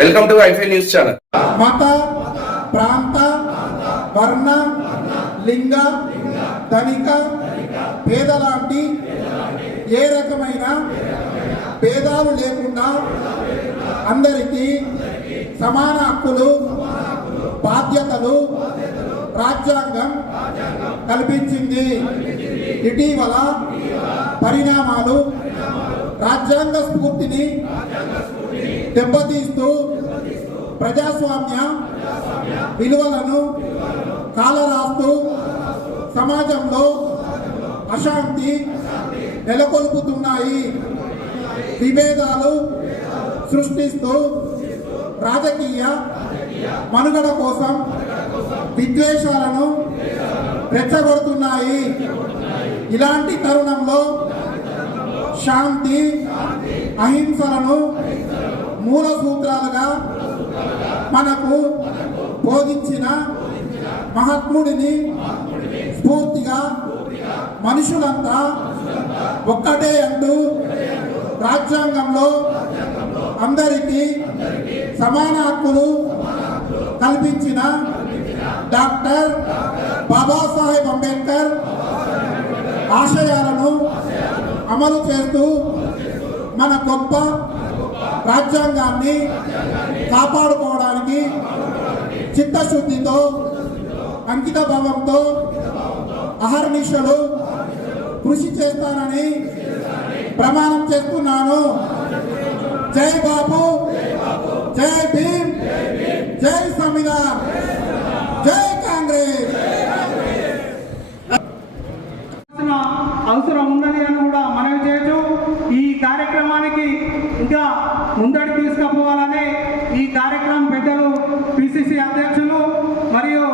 Welcome to IFY news channel మత ప్రాంత వర్ణ లింగ ధనిక పేద లాంటి ఏ రకమైన భేదాలు లేకుండా అందరికీ సమాన హక్కులు బాధ్యతలు రాజ్యాంగం కల్పించింది. ఇటీవల పరిణామాలు రాజ్యాంగ స్ఫూర్తిని దెబ్బతీస్తూ ప్రజాస్వామ్య విలువలను కాలరాస్తూ సమాజంలో అశాంతి నెలకొల్పుతున్నాయి. విభేదాలు సృష్టిస్తూ రాజకీయ మనుగడ కోసం విద్వేషాలను రెచ్చగొడుతున్నాయి. ఇలాంటి తరుణంలో శాంతి అహింసలను మూల సూత్రాలుగా మనకు బోధించిన మహాత్ముడిని స్ఫూర్తిగా మనుషులంతా ఒక్కటే అంటూ రాజ్యాంగంలో అందరికీ సమాన హక్కులు కల్పించిన డాక్టర్ బాబాసాహెబ్ అంబేద్కర్ ఆశయాలను అమలు చేస్తూ మన గొప్ప రాజ్యాంగాన్ని కాపాడుకోవడానికి చిత్తశుద్ధితో అంకిత భావంతో అహర్నిశలు కృషి చేస్తానని ప్రమాణం చేస్తున్నాను. జై బాబు జై భీమ్ జై సంవిధాన్ జై కాంగ్రెస్. అవసరం ఉందని అని కూడా కార్యక్రమానికి ఇంకా ముందడి తీసుకుపోవాలని ఈ కార్యక్రమం పెద్దలు పిసిసి అధ్యక్షులు మరియు